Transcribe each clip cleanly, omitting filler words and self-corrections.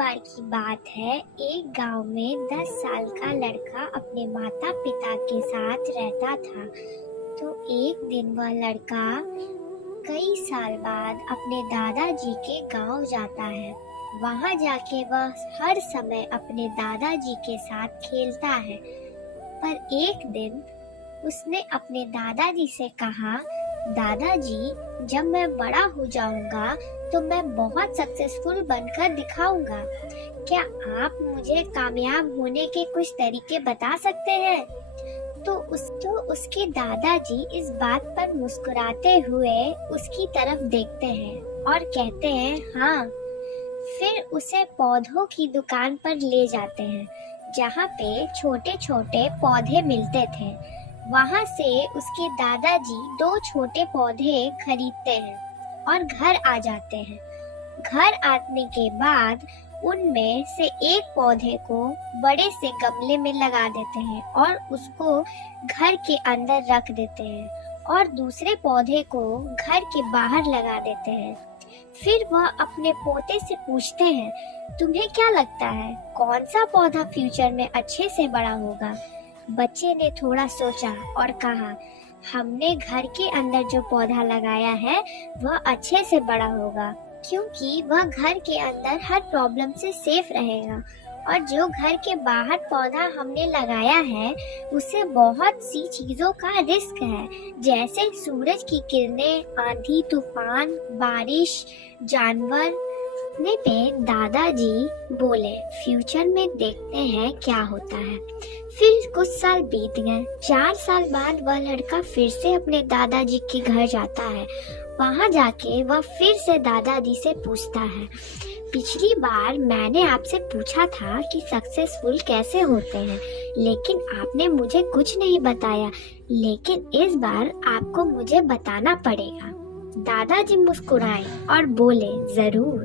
बार की बात है, एक गांव में 10 साल का लड़का अपने माता पिता के साथ रहता था। तो एक दिन वह लड़का कई साल बाद अपने दादाजी के गांव जाता है। वहां जाके वह हर समय अपने दादाजी के साथ खेलता है। पर एक दिन उसने अपने दादाजी से कहा, दादाजी, जब मैं बड़ा हो जाऊंगा तो मैं बहुत सक्सेसफुल बनकर दिखाऊंगा। क्या आप मुझे कामयाब होने के कुछ तरीके बता सकते हैं? तो उसके दादाजी इस बात पर मुस्कुराते हुए उसकी तरफ देखते हैं और कहते हैं, हाँ। फिर उसे पौधों की दुकान पर ले जाते हैं, जहाँ पे छोटे छोटे पौधे मिलते थे। वहाँ से उसके दादाजी 2 छोटे पौधे खरीदते हैं और घर आ जाते हैं। घर आने के बाद उनमें से एक पौधे को बड़े से गमले में लगा देते हैं और उसको घर के अंदर रख देते हैं और दूसरे पौधे को घर के बाहर लगा देते हैं। फिर वह अपने पोते से पूछते हैं, तुम्हें क्या लगता है कौन सा पौधा फ्यूचर में अच्छे से बड़ा होगा? बच्चे ने थोड़ा सोचा और कहा, हमने घर के अंदर जो पौधा लगाया है वह अच्छे से बड़ा होगा, क्योंकि वह घर के अंदर हर प्रॉब्लम से सेफ रहेगा। और जो घर के बाहर पौधा हमने लगाया है उससे बहुत सी चीजों का रिस्क है, जैसे सूरज की किरणें, आंधी तूफान, बारिश, जानवर। ने पे दादाजी बोले, फ्यूचर में देखते हैं क्या होता है। फिर कुछ साल बीत गए। 4 साल बाद वह लड़का फिर से अपने दादाजी के घर जाता है। वहाँ जाके वह फिर से दादाजी से पूछता है, पिछली बार मैंने आपसे पूछा था कि सक्सेसफुल कैसे होते हैं, लेकिन आपने मुझे कुछ नहीं बताया, लेकिन इस बार आपको मुझे बताना पड़ेगा। दादाजी मुस्कुराए और बोले, जरूर,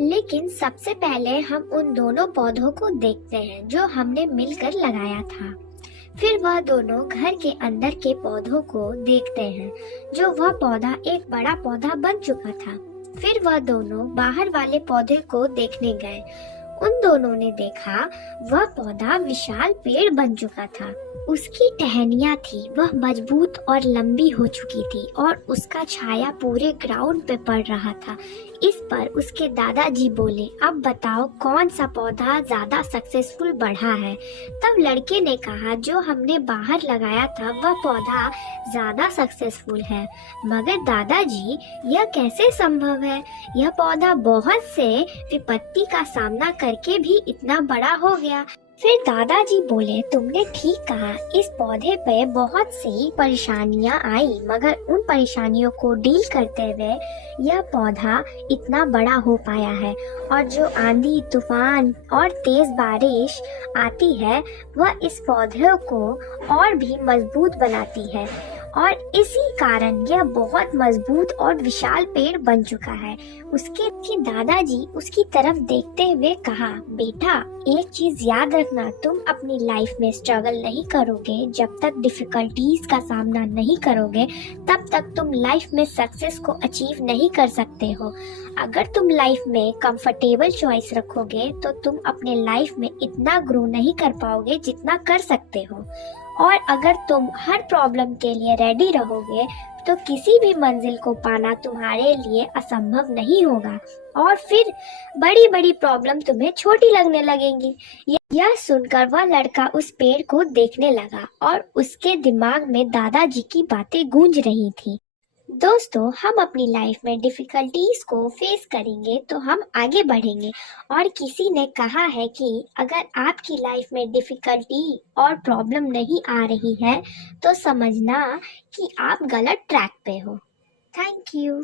लेकिन सबसे पहले हम उन दोनों पौधों को देखते हैं जो हमने मिलकर लगाया था। फिर वह दोनों घर के अंदर के पौधों को देखते हैं, जो वह पौधा एक बड़ा पौधा बन चुका था। फिर वह दोनों बाहर वाले पौधे को देखने गए। उन दोनों ने देखा वह पौधा विशाल पेड़ बन चुका था। उसकी टहनियाँ थी, वह मजबूत और लंबी हो चुकी थी और उसका छाया पूरे ग्राउंड पे पड़ रहा था। इस पर उसके दादाजी बोले, अब बताओ कौन सा पौधा ज्यादा सक्सेसफुल बढ़ा है? तब लड़के ने कहा, जो हमने बाहर लगाया था वह पौधा ज्यादा सक्सेसफुल है। मगर दादाजी, यह कैसे संभव है? यह पौधा बहुत से विपत्ति का सामना करके भी इतना बड़ा हो गया। फिर दादाजी बोले, तुमने ठीक कहा, इस पौधे पे बहुत सी परेशानियां आई, मगर उन परेशानियों को डील करते हुए यह पौधा इतना बड़ा हो पाया है। और जो आंधी तूफान और तेज बारिश आती है वह इस पौधे को और भी मजबूत बनाती है और इसी कारण यह बहुत मजबूत और विशाल पेड़ बन चुका है। उसके दादाजी उसकी तरफ देखते हुए कहा, बेटा, एक चीज याद रखना, तुम अपनी लाइफ में स्ट्रगल नहीं करोगे, जब तक डिफिकल्टीज का सामना नहीं करोगे तब तक तुम लाइफ में सक्सेस को अचीव नहीं कर सकते हो। अगर तुम लाइफ में कंफर्टेबल चॉइस रखोगे तो तुम अपने लाइफ में इतना ग्रो नहीं कर पाओगे जितना कर सकते हो। और अगर तुम हर प्रॉब्लम के लिए रेडी रहोगे तो किसी भी मंजिल को पाना तुम्हारे लिए असंभव नहीं होगा और फिर बड़ी बड़ी प्रॉब्लम तुम्हें छोटी लगने लगेंगी। यह सुनकर वह लड़का उस पेड़ को देखने लगा और उसके दिमाग में दादाजी की बातें गूंज रही थी। दोस्तों, हम अपनी लाइफ में डिफिकल्टीज को फेस करेंगे तो हम आगे बढ़ेंगे। और किसी ने कहा है कि अगर आपकी लाइफ में डिफिकल्टी और प्रॉब्लम नहीं आ रही है तो समझना कि आप गलत ट्रैक पे हो। Thank you.